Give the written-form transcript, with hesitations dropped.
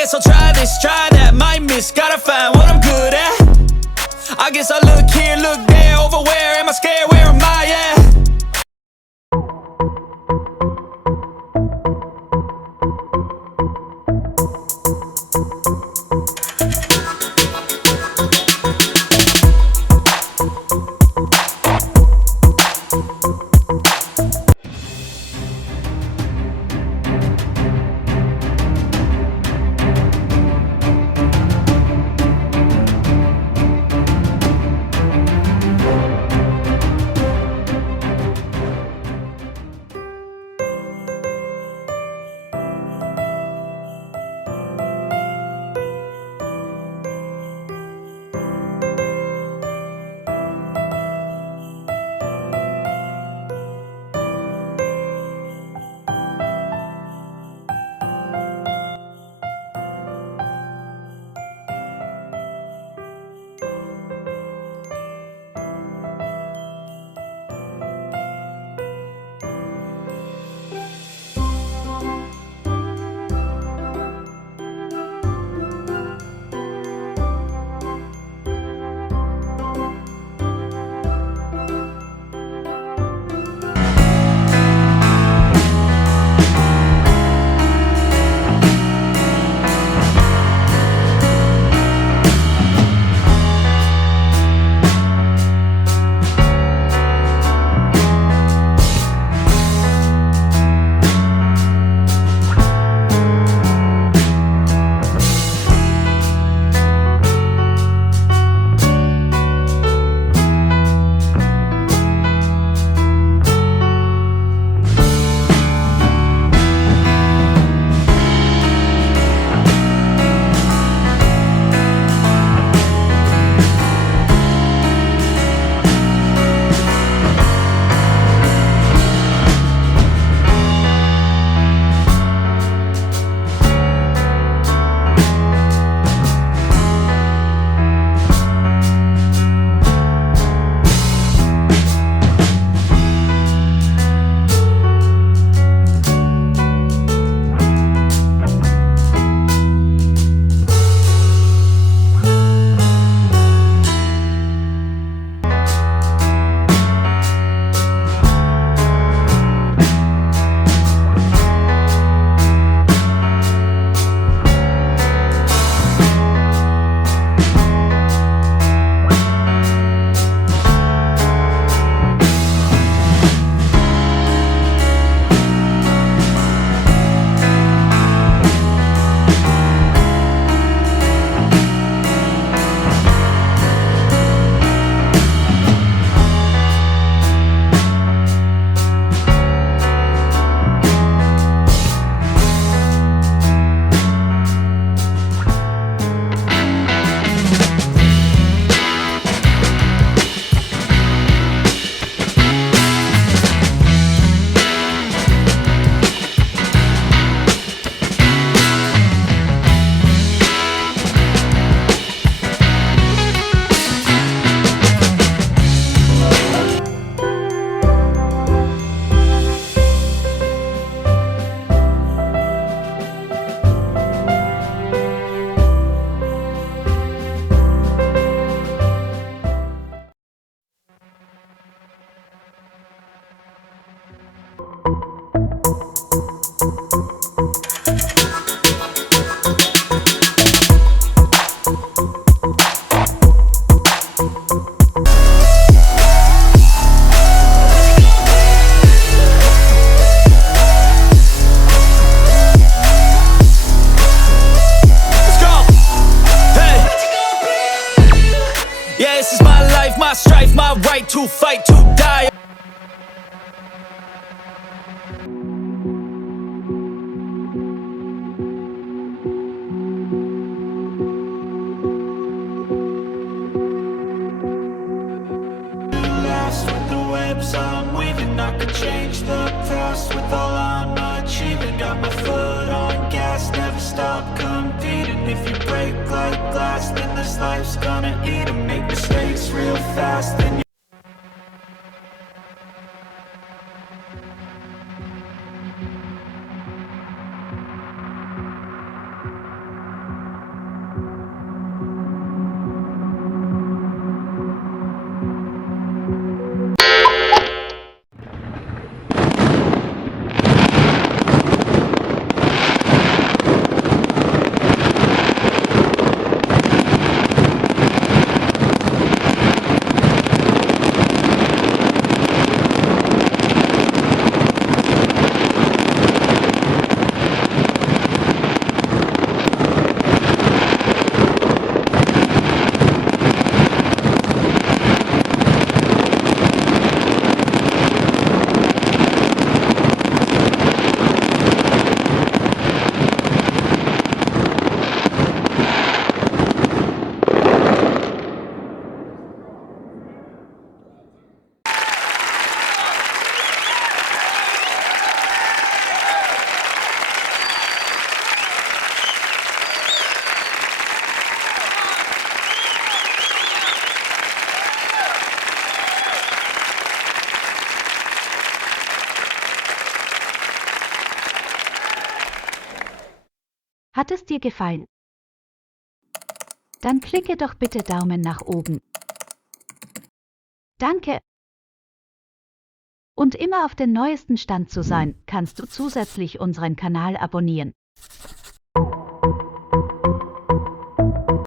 guess I'll try this, try that, might miss, gotta find what I'm good at. I guess I look here, look there, over where am I scared, where am I at? to fight, to die. I'm weaving, I could change the past with all I'm achieving. Got my foot on gas, never stop competing. If you break like glass, then this life's gonna eat 'em. Make mistakes real fast, then you Hat es dir gefallen? Dann klicke doch bitte Daumen nach oben. Danke! Und immer auf den neuesten Stand zu sein, kannst du zusätzlich unseren Kanal abonnieren.